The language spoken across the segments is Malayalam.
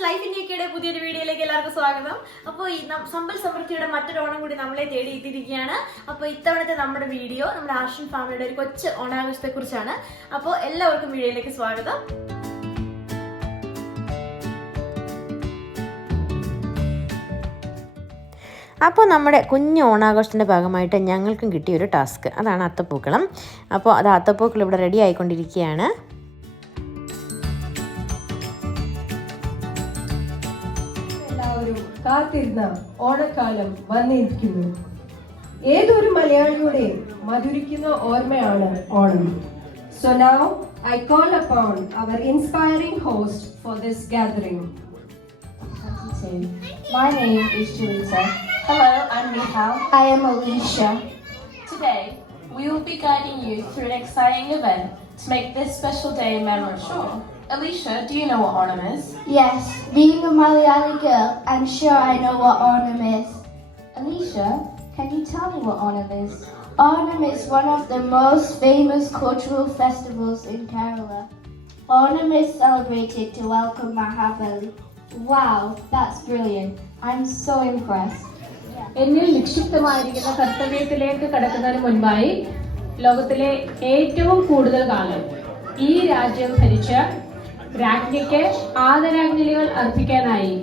ഫ്രണ്ട്സ്, ലൈഫ് ഇൻ യുകെയുടെ പുതിയൊരു വീഡിയോയിലേക്ക് എല്ലാവർക്കും സ്വാഗതം. അപ്പോൾ ഈ സമ്പൽ സമൃദ്ധിയുടെ മറ്റൊരു ഓണം കൂടി നമ്മളെ തേടി എത്തിയിരിക്കുകയാണ്. അപ്പോൾ ഇത്തവണത്തെ നമ്മുടെ വീഡിയോ നമ്മുടെ ആർഷൻ ഫാമിലിയുടെ ഒരു കൊച്ചു ഓണാഘോഷത്തെ കുറിച്ചാണ്. അപ്പോൾ എല്ലാവർക്കും വീഡിയോയിലേക്ക് സ്വാഗതം. അപ്പോൾ നമ്മുടെ കുഞ്ഞ് ഓണാഘോഷത്തിൻ്റെ ഭാഗമായിട്ട് ഞങ്ങൾക്കും കിട്ടിയൊരു ടാസ്ക്, അതാണ് അത്തപ്പൂക്കളം. അപ്പോൾ അത് അത്തപ്പൂക്കളം ഇവിടെ റെഡി ആയിക്കൊണ്ടിരിക്കുകയാണ്. എല്ലാവരും കാത്തിരുന്ന ഓണക്കാലം വന്നിരിക്കുന്നു. ഏതൊരു മലയാളിയുടെ മധുരിക്കുന്ന ഓർമ്മയാണ് Onam. So now I call upon our inspiring host for this gathering. My name is Julita. Hello, I'm Nihal. I am Alicia. Today, we will be guiding you through an exciting event to make this special day memorable. Alicia, do you know what Onam is? Yes, being a Malayali girl, I'm sure I know what Onam is. Alicia, can you tell me what Onam is? Onam is one of the most famous cultural festivals in Kerala. Onam is celebrated to welcome Mahabali. Wow, that's brilliant. I'm so impressed. എന്നിൽ നിക്ഷിപ്തമായിരിക്കുന്ന കർത്തവ്യത്തിലേക്ക് കടക്കുന്നതിന് മുൻപായി ലോകത്തിലെ ഏറ്റവും കൂടുതൽ കാലം ഈ രാജ്യം ഭരിച്ച രാജ്ഞിക്ക് ആദരാഞ്ജലികൾ അർപ്പിക്കാനായി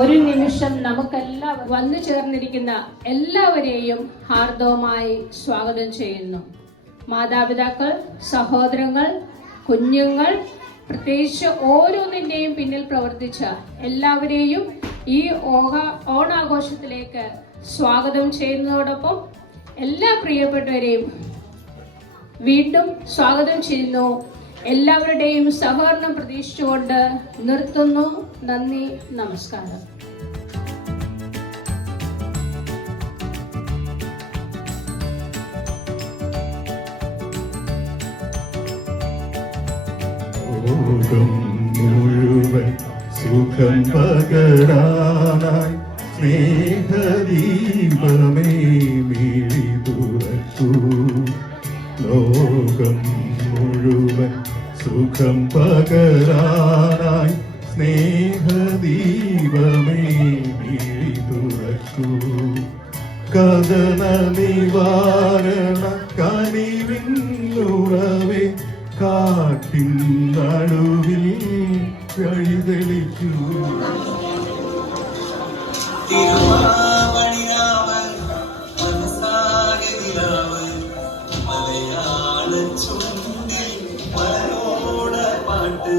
ഒരു നിമിഷം നമുക്കെല്ലാവരും വന്നു ചേർന്നിരിക്കുന്ന എല്ലാവരെയും ഹാർദവമായി സ്വാഗതം ചെയ്യുന്നു. മാതാപിതാക്കൾ, സഹോദരങ്ങൾ, കുഞ്ഞുങ്ങൾ, പ്രത്യേകിച്ച് ഓരോന്നിൻ്റെയും പിന്നിൽ പ്രവർത്തിച്ച എല്ലാവരെയും ഈ ഓണാഘോഷത്തിലേക്ക് സ്വാഗതം ചെയ്യുന്നതോടൊപ്പം എല്ലാ പ്രിയപ്പെട്ടവരെയും വീണ്ടും സ്വാഗതം ചെയ്യുന്നു. എല്ലാവരുടെയും സഹകരണം പ്രതീക്ഷിച്ചുകൊണ്ട് നിർത്തുന്നു. നന്ദി, നമസ്കാരം. മുഴുവൻ സുഖം പകരാനായി സ്നേഹദീപമേ മിഴി തുറക്കൂ. ലോകം മുഴുവൻ സുഖം പകരാനായി സ്നേഹദീപമേ മിഴി തുറക്കൂ. കഥന നിവാരണ കനിവിന്നുറവേ കാട്ടിൻ നടുവിൽ വഴിതെളിക്കൂ. മലയാള ചുണ്ടിൽ മലരോട പാട്ട്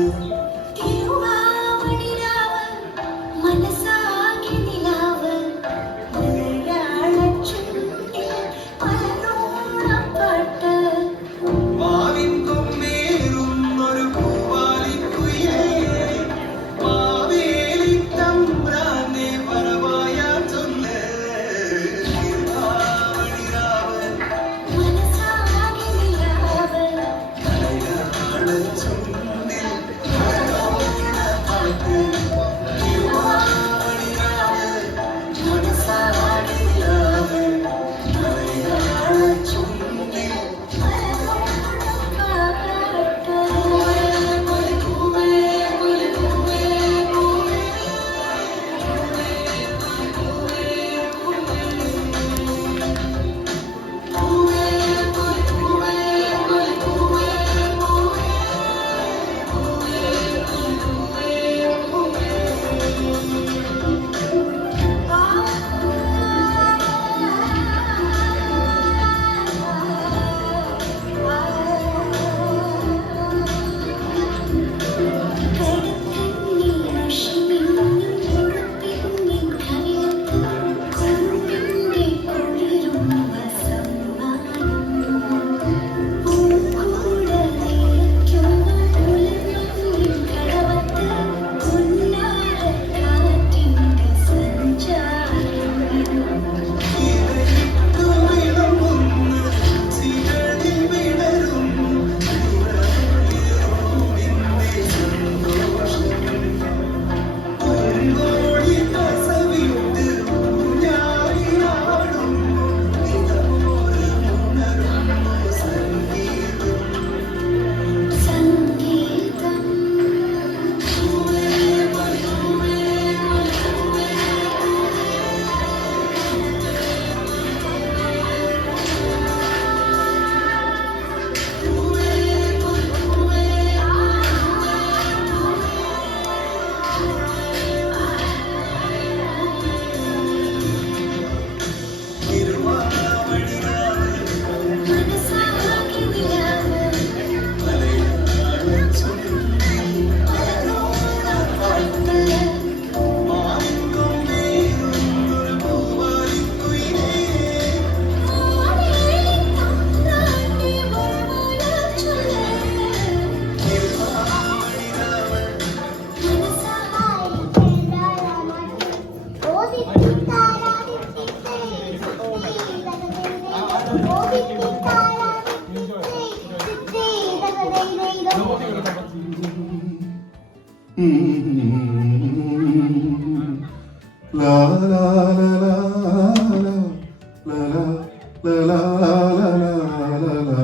ലാ ലാ ലാ ലാ ലാ ലാ ലാ ലാ ലാ.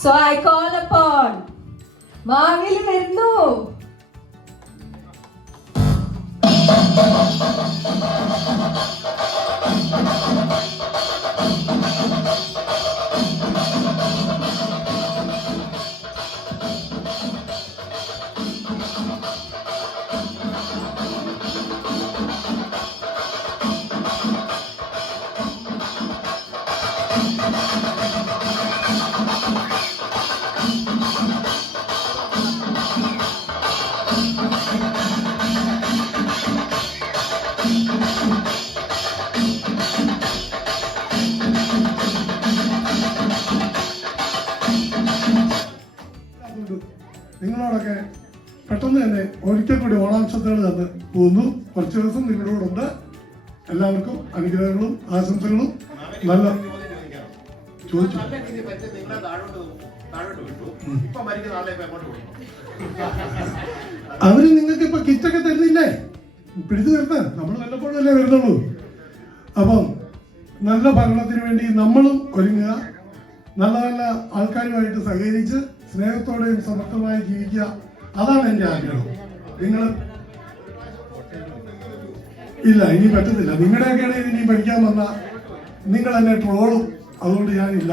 So I call upon Maveli വരുന്നു. നിങ്ങളോടൊക്കെ പെട്ടെന്ന് തന്നെ ഒരിക്കൽ കൂടി ഓണാശംസകൾ തന്ന് പോകുന്നു. കുറച്ച് ദിവസം നിങ്ങളുടെ കൂടെ ഉണ്ട്. എല്ലാവർക്കും അനുഗ്രഹങ്ങളും ആശംസകളും. നല്ല ചോദിച്ചു അവര് നിങ്ങൾക്ക് ഇപ്പൊ കിറ്റൊക്കെ തരുന്നില്ലേ? പിടിച്ചു തരുത്താൻ നമ്മൾ വല്ലപ്പോഴല്ലേ വരുന്നുള്ളൂ. അപ്പം നല്ല ഭരണത്തിന് വേണ്ടി നമ്മളും ഒരുങ്ങുക. നല്ല നല്ല ആൾക്കാരുമായിട്ട് സഹകരിച്ച് സ്നേഹത്തോടെയും സമർത്ഥമായി ജീവിക്കുക. അതാണ് എൻ്റെ ആഗ്രഹം. നിങ്ങൾ ഇല്ല ഇനി പറ്റത്തില്ല. നിങ്ങളുടെയൊക്കെ ഇടയിൽ ഇനി പഠിക്കാൻ വന്ന നിങ്ങൾ എന്നെ ട്രോളും. അതുകൊണ്ട് ഞാനില്ല.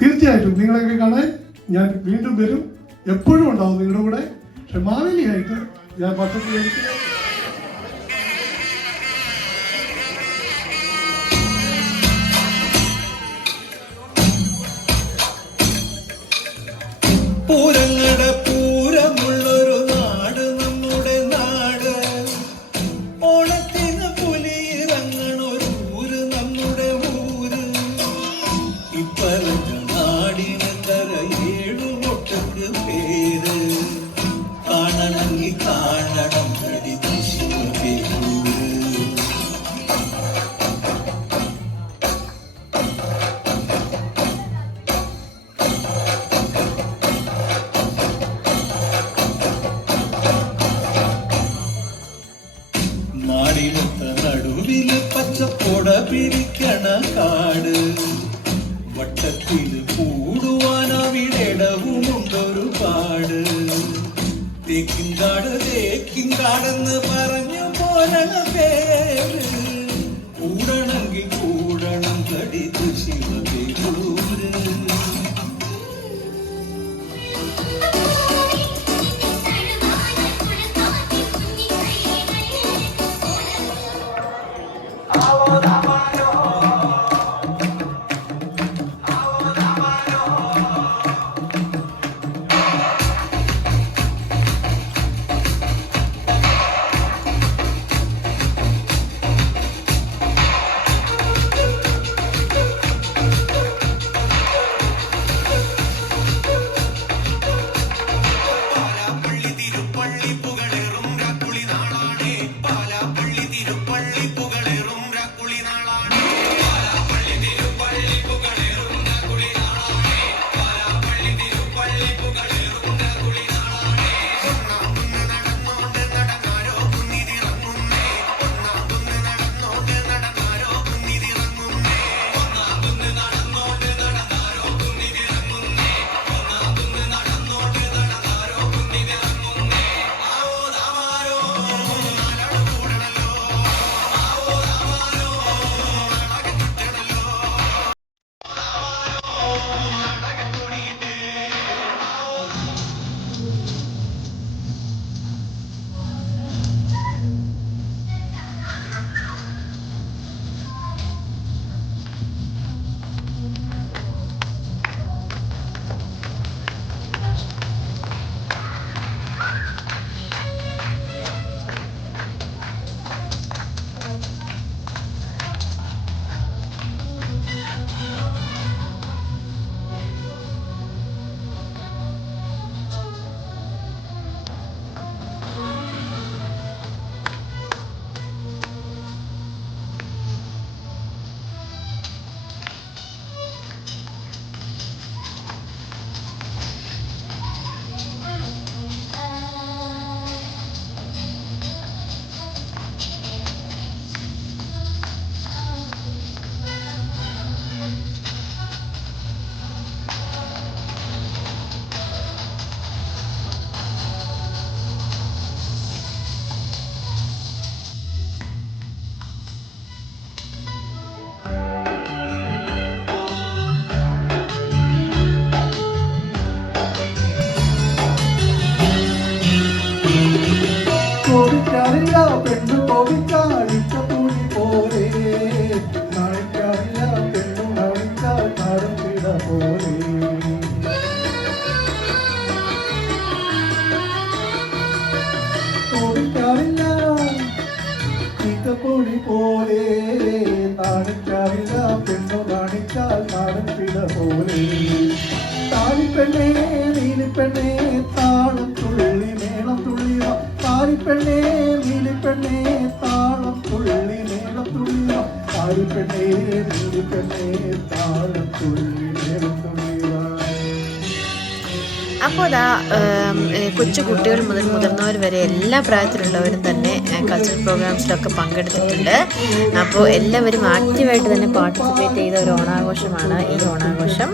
തീർച്ചയായിട്ടും നിങ്ങളെയൊക്കെ കാണാൻ ഞാൻ വീണ്ടും വരും. എപ്പോഴും ഉണ്ടാവും നിങ്ങളുടെ കൂടെ. പക്ഷെ മാവേലിയായിട്ട് ഞാൻ പത്രത്തിൽ പൂരങ്ങളുടെ പൂരമുള്ളൊരു നാട് നമ്മുടെ നാട്. ഓണത്തിന് പുലിയിറങ്ങണൊരു ഊര് നമ്മുടെ ഊര്. ഇപ്പറഞ്ഞ നാടിനെന്തര 7 മൊട്ടക്ക് പേര്. കാണണമെങ്കിൽ കാണണം കടി ശിവപേരൂര്. നാടിനൊത്ത നടുവില് പച്ചപ്പൊട പിരിക്കണ കാട്. വട്ടത്തില് കൂടുവാൻ അവിടെടവുമുണ്ടൊരു പാട്. തേക്കിൻകാട് തേക്കിൻകാടെന്ന് പറഞ്ഞു പോരണ പേര്. കൂടണമെങ്കിൽ കൂടണം കടിതു ശിവപേരൂര്. പെണ്ണു കോപിച്ചാടിച്ച തുണി പോലെ നാണിക്കാറില്ല പെണ്ണു നാണിച്ചാൽ നാടും പിട പോലെ കോപിക്കാറില്ല പൊടി പോലെ നാണിക്കാറില്ല പെണ്ണു നാണിച്ചാൽ നാടൻ പിട പോലെ താലിപ്പെണ്ണേ നീലിപ്പെണ്ണേ താളം തുള്ളി മേളം തുള്ളി താലിപ്പെണ്ണേ നീലിപ്പെണ്ണേ താളം തുള്ളി മേളം തുള്ളി താലിപ്പെണ്ണേ നീലിപ്പെണ്ണേ താളം തുള്ളി മേളം തുള്ളി അപ്പോൾ അതാ കൊച്ചു കുട്ടികൾ മുതൽ മുതിർന്നവർ വരെ എല്ലാ പ്രായത്തിലുള്ളവരും തന്നെ കൾച്ചറൽ പ്രോഗ്രാംസിലൊക്കെ പങ്കെടുത്തിട്ടുണ്ട്. അപ്പോൾ എല്ലാവരും ആക്റ്റീവായിട്ട് തന്നെ പാർട്ടിസിപ്പേറ്റ് ചെയ്ത ഒരു ഓണാഘോഷമാണ് ഈ ഓണാഘോഷം.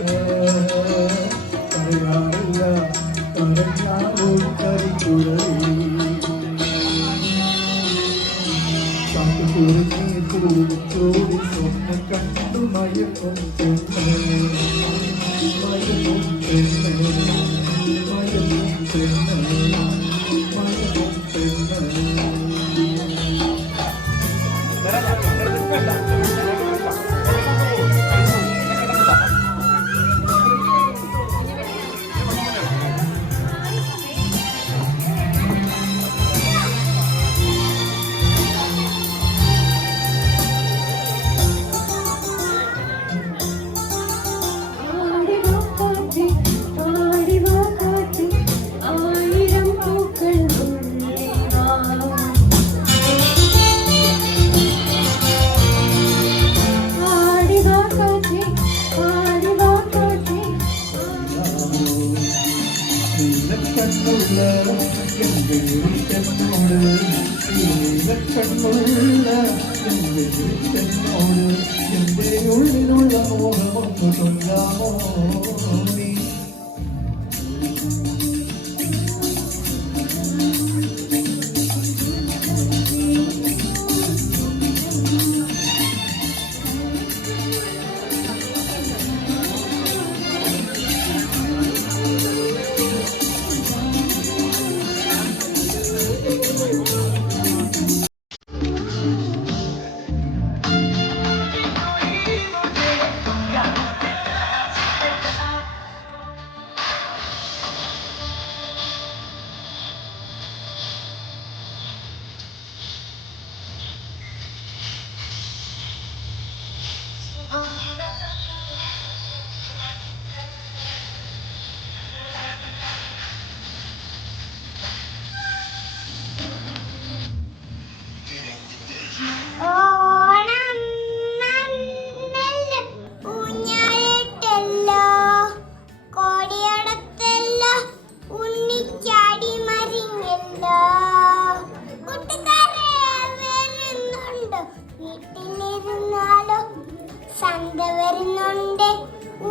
സന്ത വരുന്നുണ്ട്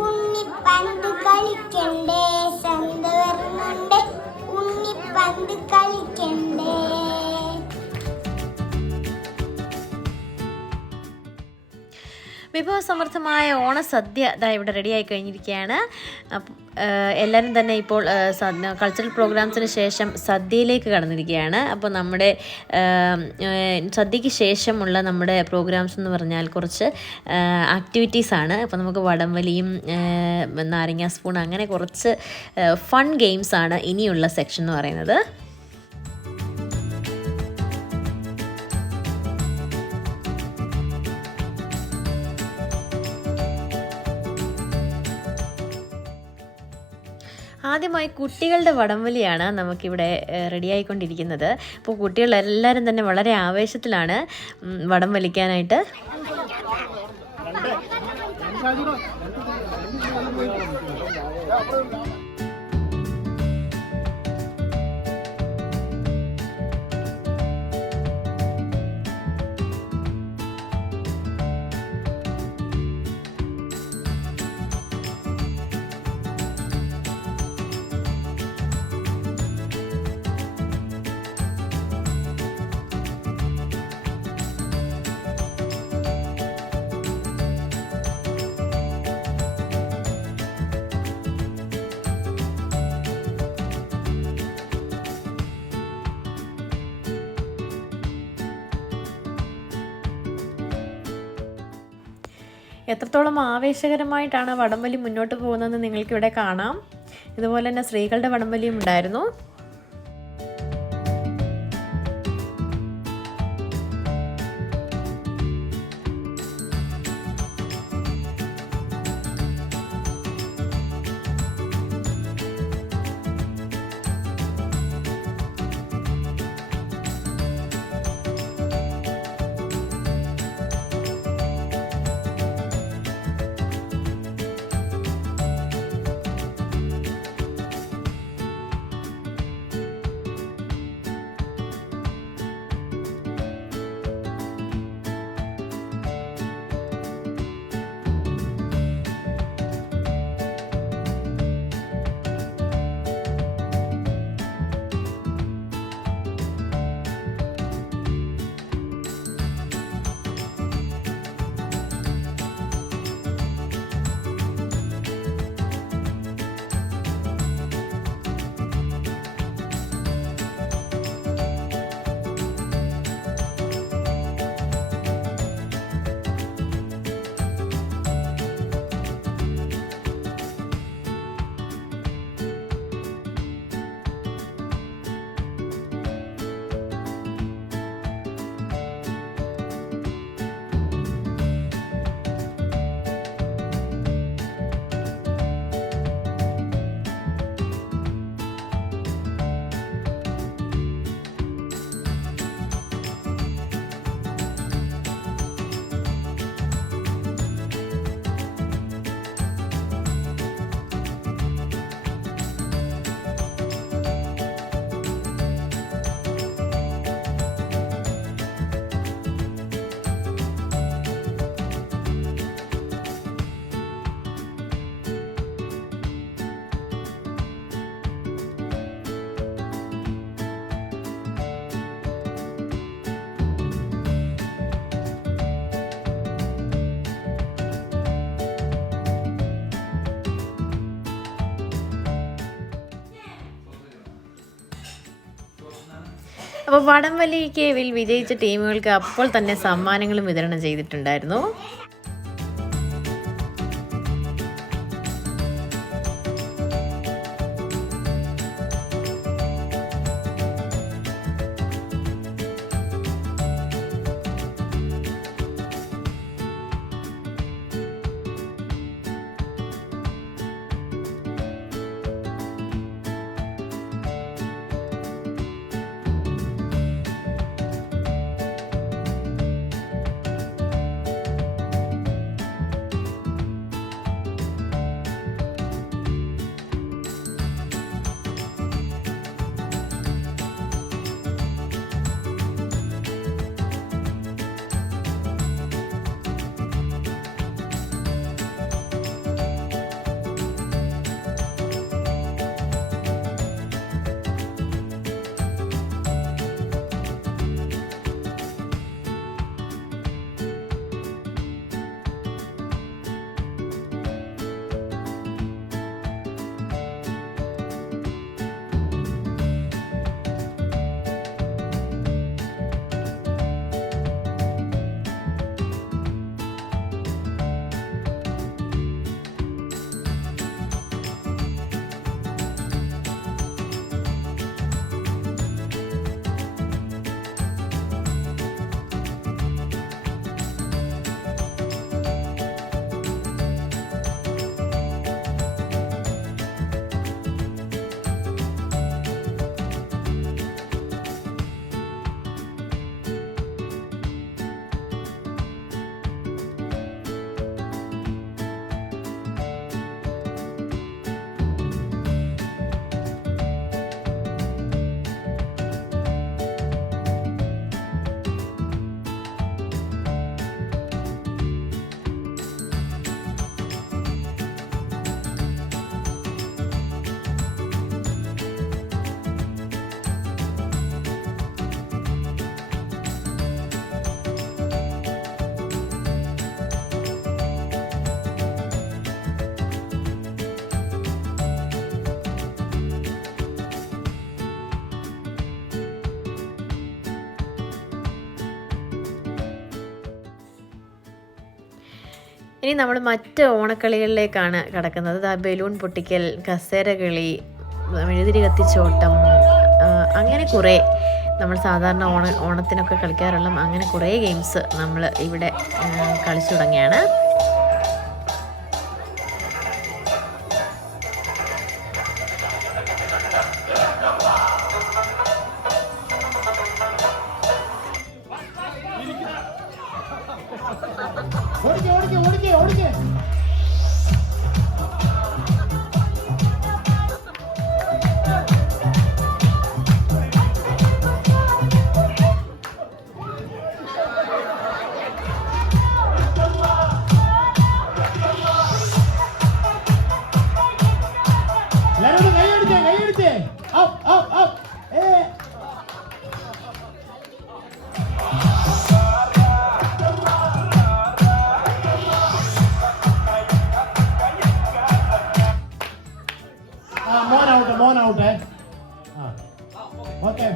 ഉണ്ണിപ്പന്ത് കളിക്കണ്ടേ, സന്ത വരുന്നുണ്ട് ഉണ്ണിപ്പന്ത് കളിക്കണ്ടേ. വിഭവസമൃദ്ധമായ ഓണസദ്യ ഇതാ ഇവിടെ റെഡിയായി കഴിഞ്ഞിരിക്കുകയാണ്. എല്ലാവരും തന്നെ ഇപ്പോൾ കൾച്ചറൽ പ്രോഗ്രാംസിന് ശേഷം സദ്യയിലേക്ക് കടന്നിരിക്കുകയാണ്. അപ്പോൾ നമ്മുടെ സദ്യയ്ക്ക് ശേഷമുള്ള നമ്മുടെ പ്രോഗ്രാംസ് എന്ന് പറഞ്ഞാൽ കുറച്ച് ആക്ടിവിറ്റീസാണ്. അപ്പോൾ നമുക്ക് വടംവലിയും നാരങ്ങ സ്പൂൺ അങ്ങനെ കുറച്ച് ഫൺ ഗെയിംസാണ് ഇനിയുള്ള സെക്ഷൻ എന്ന് പറയുന്നത്. ആദ്യമായി കുട്ടികളുടെ വടംവലിയാണ് നമുക്കിവിടെ റെഡിയായിക്കൊണ്ടിരിക്കുന്നത്. അപ്പോൾ കുട്ടികളെല്ലാവരും തന്നെ വളരെ ആവേശത്തിലാണ് വടം വലിക്കാനായിട്ട്. എത്രത്തോളം ആവേശകരമായിട്ടാണ് വടംവലി മുന്നോട്ട് പോകുന്നതെന്ന് നിങ്ങൾക്കിവിടെ കാണാം. ഇതുപോലെ തന്നെ സ്ത്രീകളുടെ വടംവലിയും ഉണ്ടായിരുന്നു. അപ്പോൾ വടംവലിക്ക് വിജയിച്ച ടീമുകൾക്ക് അപ്പോൾ തന്നെ സമ്മാനങ്ങളും വിതരണം ചെയ്തിട്ടുണ്ടായിരുന്നു. ഇനി നമ്മൾ മറ്റ് ഓണക്കളികളിലേക്കാണ് കടക്കുന്നത്. ബലൂൺ പൊട്ടിക്കൽ, കസേര കളി, മെഴുതിരി കത്തിച്ചോട്ടം, അങ്ങനെ കുറേ നമ്മൾ സാധാരണ ഓണത്തിനൊക്കെ കളിക്കാറുള്ള അങ്ങനെ കുറേ ഗെയിംസ് നമ്മൾ ഇവിടെ കളിച്ചു തുടങ്ങിയാണ്. മോൻ ഔട്ട്. ഓക്കെ.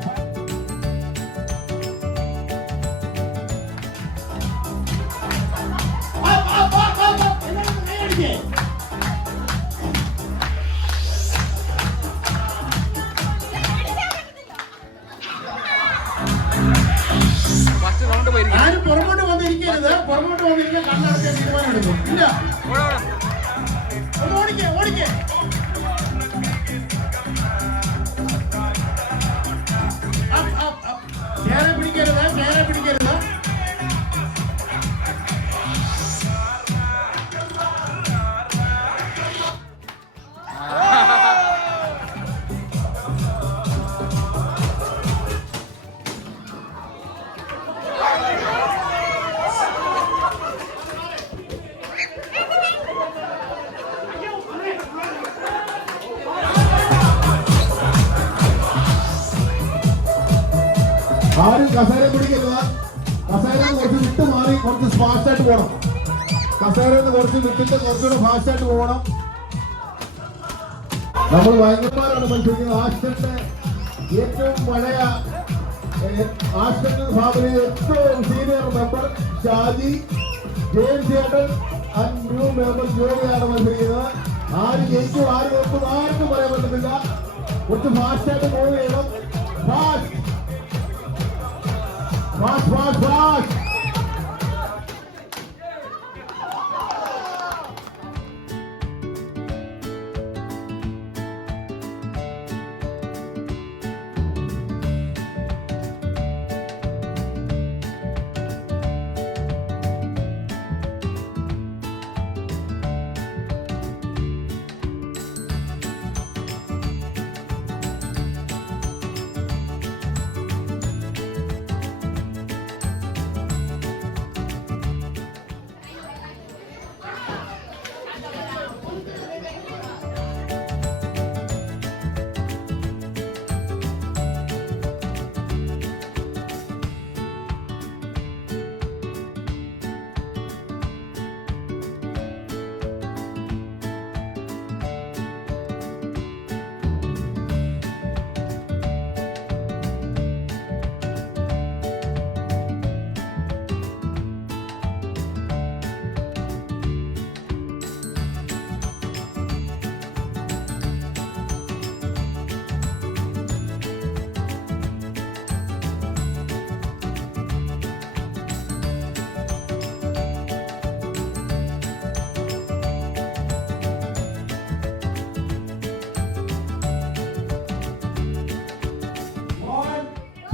ആരും പുറമോട്ട് വന്നിരിക്കരുത്. പുറമോട്ട് വന്നിരിക്കാൻ കണ്ണടക്കാൻ തീരുമാനം എടുക്കും. ഇല്ല, ഓടിക്കേ ഓടിക്കേ. ചേരെ പിടിക്കരുത്, ചേരെ പിടിക്കരുത്. ആരും കസേര പിടിക്കരുത്. കസേര കുറച്ച് വിട്ട് മാറി കുറച്ച് ഫാസ്റ്റായിട്ട് പോകണം. കസേരയിൽ കുറച്ച് വിട്ടിട്ട് കുറച്ചുകൂടെ ഫാസ്റ്റായിട്ട് പോകണം. നമ്മൾ ഭയങ്കരമാരാണ് മത്സരിക്കുന്നത്. ആസ്റ്റന്റെ ഏറ്റവും പഴയ ആസ്റ്റന്റെ ഫാമിലിയിലെ ഏറ്റവും സീനിയർ മെമ്പർ ഷാജി, ജെയിംസ് ചേട്ടൻ ആൻഡ് ന്യൂ മെമ്പർ ജോലിയാണ് മത്സരിക്കുന്നത്. ആര് ജയിക്കും ആര് നോക്കും ആർക്കും പറയാൻ പറ്റുന്നില്ല. കുറച്ച് ഫാസ്റ്റായിട്ട് മൂവ് ചെയ്യണം. Fast fast, fast, fast.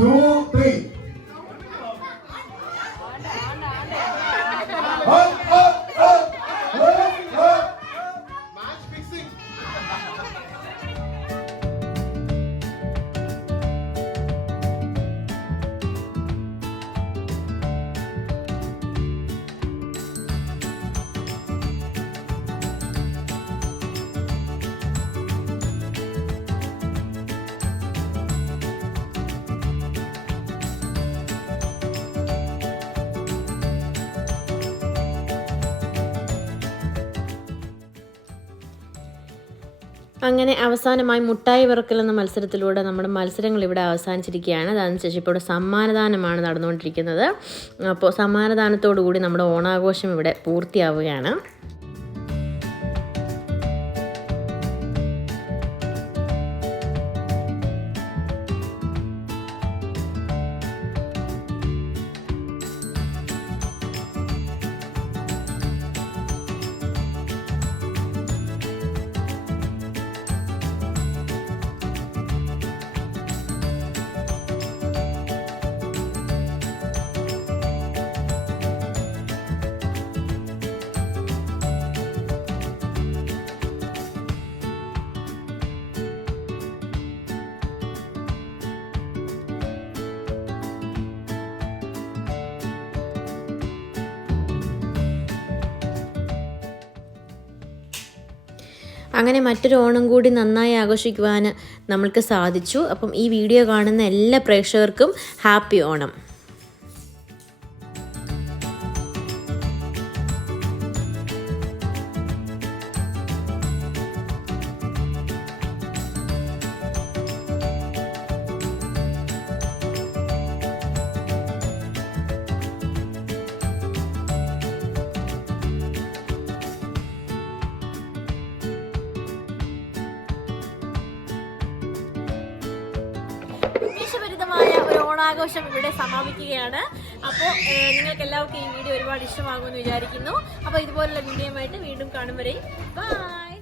Two, three. Match fixing. അങ്ങനെ അവസാനമായി മുട്ടായി പെറുക്കൽ എന്ന മത്സരത്തിലൂടെ നമ്മുടെ മത്സരങ്ങൾ ഇവിടെ അവസാനിച്ചിരിക്കുകയാണ്. അതിനുശേഷം ഇപ്പോൾ ഇവിടെ സമ്മാനദാനമാണ് നടന്നുകൊണ്ടിരിക്കുന്നത്. അപ്പോൾ സമ്മാനദാനത്തോടു കൂടി നമ്മുടെ ഓണാഘോഷം ഇവിടെ പൂർത്തിയാവുകയാണ്. അങ്ങനെ മറ്റൊരു ഓണം കൂടി നന്നായി ആഘോഷിക്കുവാൻ നമ്മൾക്ക് സാധിച്ചു. അപ്പം ഈ വീഡിയോ കാണുന്ന എല്ലാ പ്രേക്ഷകർക്കും ഹാപ്പി ഓണം. ഉന്മേഷഭരിതമായ ഒരു ഓണാഘോഷം ഇവിടെ സമാപിക്കുകയാണ്. അപ്പോൾ നിങ്ങൾക്ക് എല്ലാവർക്കും ഈ വീഡിയോ ഒരുപാട് ഇഷ്ടമാകുമെന്ന് വിചാരിക്കുന്നു. അപ്പോൾ ഇതുപോലുള്ള വീഡിയോയുമായിട്ട് വീണ്ടും കാണും വരെ ബൈ.